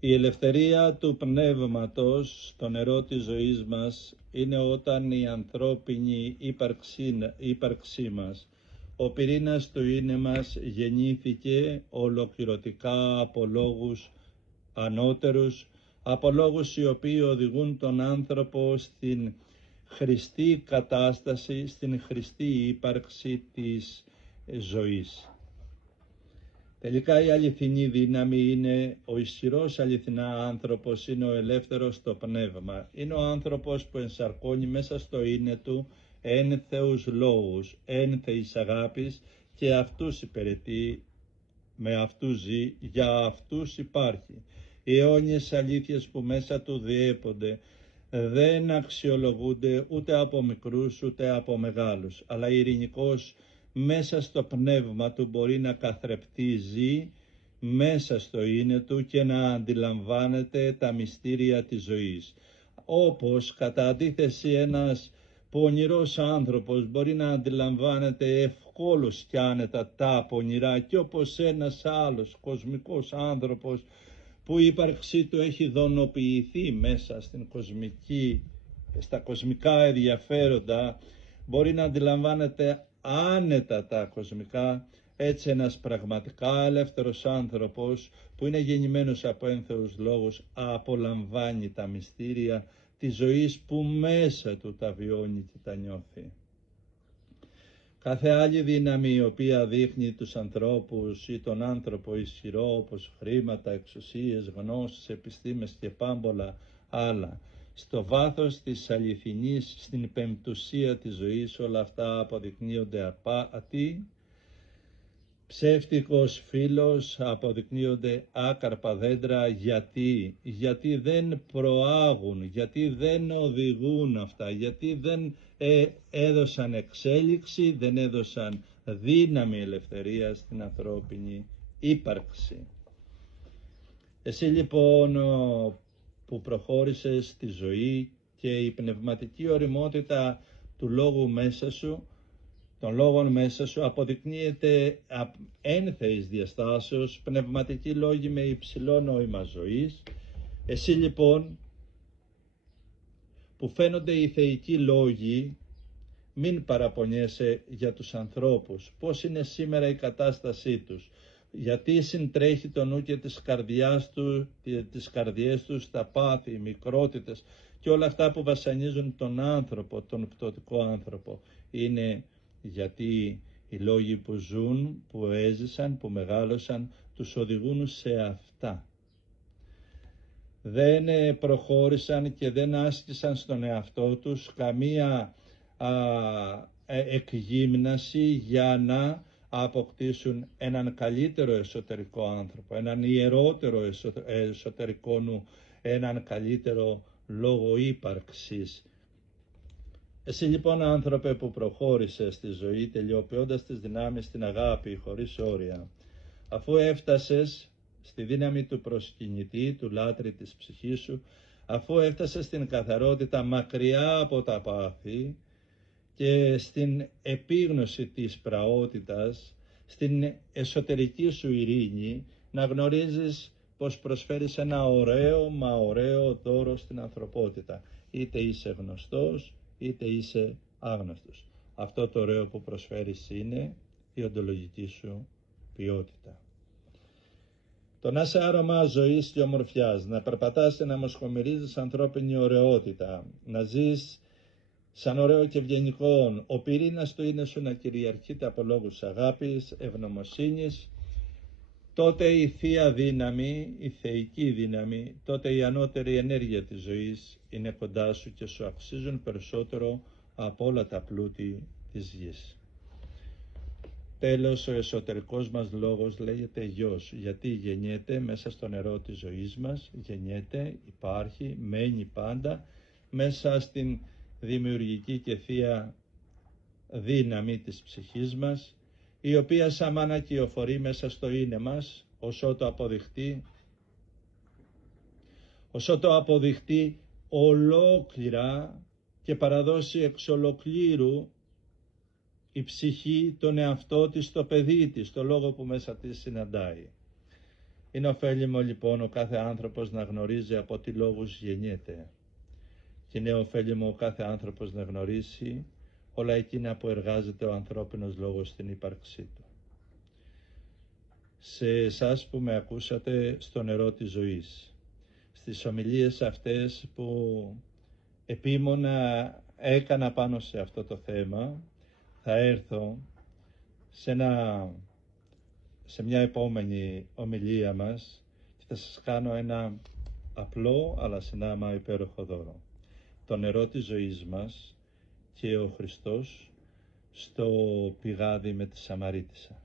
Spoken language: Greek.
Η ελευθερία του πνεύματος στο νερό της ζωής μας είναι όταν η ανθρώπινη ύπαρξή μας, ο πυρήνας του είναι μας, γεννήθηκε ολοκληρωτικά από λόγους ανώτερους, από λόγους οι οποίοι οδηγούν τον άνθρωπο στην χρηστή κατάσταση, στην χρηστή ύπαρξη της ζωής. Τελικά η αληθινή δύναμη είναι ο ισχυρός αληθινά άνθρωπος, είναι ο ελεύθερος στο πνεύμα. Είναι ο άνθρωπος που ενσαρκώνει μέσα στο είναι του ένθεους λόγους, ένθεης αγάπης και αυτούς υπηρετεί, με αυτούς ζει, για αυτούς υπάρχει. Οι αιώνιες αλήθειες που μέσα του διέπονται δεν αξιολογούνται ούτε από μικρούς ούτε από μεγάλους, αλλά ειρηνικός μέσα στο πνεύμα του μπορεί να καθρεπτίζει μέσα στο είναι του και να αντιλαμβάνεται τα μυστήρια της ζωής. Όπως κατά αντίθεση ένας πονηρός άνθρωπος μπορεί να αντιλαμβάνεται ευκόλως και άνετα τα πονηρά, και όπως ένας άλλος κοσμικός άνθρωπος που η ύπαρξή του έχει δονοποιηθεί μέσα στα κοσμικά ενδιαφέροντα, μπορεί να αντιλαμβάνεται άνετα τα κοσμικά, έτσι ένας πραγματικά ελεύθερος άνθρωπος που είναι γεννημένος από ένθεους λόγους απολαμβάνει τα μυστήρια της ζωής που μέσα του τα βιώνει και τα νιώθει. Κάθε άλλη δύναμη η οποία δείχνει τους ανθρώπους ή τον άνθρωπο ισχυρό, όπως χρήματα, εξουσίες, γνώσεις, επιστήμες και πάμπολα άλλα, στο βάθος της αληθινής, στην πεμπτουσία της ζωής, όλα αυτά αποδεικνύονται απάτη, ψεύτικος φίλος, αποδεικνύονται άκαρπα δέντρα. Γιατί δεν προάγουν, γιατί δεν οδηγούν αυτά, γιατί δεν έδωσαν εξέλιξη, δεν έδωσαν δύναμη ελευθερία στην ανθρώπινη ύπαρξη. Εσύ λοιπόν που προχώρησες στη ζωή και η πνευματική ωριμότητα του λόγου μέσα σου, των λόγων μέσα σου, αποδεικνύεται ένθεης διαστάσεως, πνευματικοί λόγοι με υψηλό νόημα ζωής. Εσύ λοιπόν που φαίνονται οι θεϊκοί λόγοι, μην παραπονιέσαι για τους ανθρώπους, πώς είναι σήμερα η κατάστασή τους, γιατί συντρέχει το νου και τις καρδιές τους τα πάθη, οι μικρότητες και όλα αυτά που βασανίζουν τον άνθρωπο, τον πτωτικό άνθρωπο. Είναι γιατί οι λόγοι που ζουν, που έζησαν, που μεγάλωσαν, τους οδηγούν σε αυτά. Δεν προχώρησαν και δεν άσκησαν στον εαυτό τους καμία εκγύμναση για να αποκτήσουν έναν καλύτερο εσωτερικό άνθρωπο, έναν ιερότερο εσωτερικό νου, έναν καλύτερο λόγο ύπαρξης. Εσύ λοιπόν άνθρωπε που προχώρησες στη ζωή τελειοποιώντας τις δυνάμεις στην αγάπη χωρίς όρια, αφού έφτασες στη δύναμη του προσκυνητή, του λάτρη της ψυχής σου, αφού έφτασες στην καθαρότητα μακριά από τα πάθη και στην επίγνωση της πραότητας, στην εσωτερική σου ειρήνη, να γνωρίζεις πως προσφέρεις ένα ωραίο δώρο στην ανθρωπότητα. Είτε είσαι γνωστός, είτε είσαι άγνωστος. Αυτό το ωραίο που προσφέρεις είναι η οντολογική σου ποιότητα. Το να είσαι άρωμα ζωής και ομορφιάς, να περπατάς και να μοσχομυρίζεις ανθρώπινη ωραιότητα, να ζεις σαν ωραίο και ευγενικό, ο πυρήνας του είναι σου να κυριαρχείται από λόγους αγάπης, ευγνωμοσύνης, τότε η θεία δύναμη, η θεϊκή δύναμη, τότε η ανώτερη ενέργεια της ζωής είναι κοντά σου και σου αξίζουν περισσότερο από όλα τα πλούτη της γης. Τέλος, ο εσωτερικός μας λόγος λέγεται γιος, γιατί γεννιέται μέσα στο νερό της ζωής μας, γεννιέται, υπάρχει, μένει πάντα μέσα στην δημιουργική και θεία δύναμη της ψυχής μας, η οποία σαν μάνα κυοφορεί μέσα στο είναι μας, όσο το αποδειχτεί ολόκληρα και παραδώσει εξ ολοκλήρου η ψυχή τον εαυτό της, το παιδί της, το λόγο που μέσα της συναντάει. Είναι ωφέλιμο λοιπόν ο κάθε άνθρωπος να γνωρίζει από τι λόγους γεννιέται. Και είναι ωφέλιμο ο κάθε άνθρωπος να γνωρίσει όλα εκείνα που εργάζεται ο ανθρώπινος λόγος στην ύπαρξή του. Σε εσάς που με ακούσατε στο νερό της ζωής, στις ομιλίες αυτές που επίμονα έκανα πάνω σε αυτό το θέμα, θα έρθω σε μια επόμενη ομιλία μας και θα σας κάνω ένα απλό αλλά συνάμα υπέροχο δώρο. Το νερό της ζωής μας και ο Χριστός στο πηγάδι με τη Σαμαρίτισσα.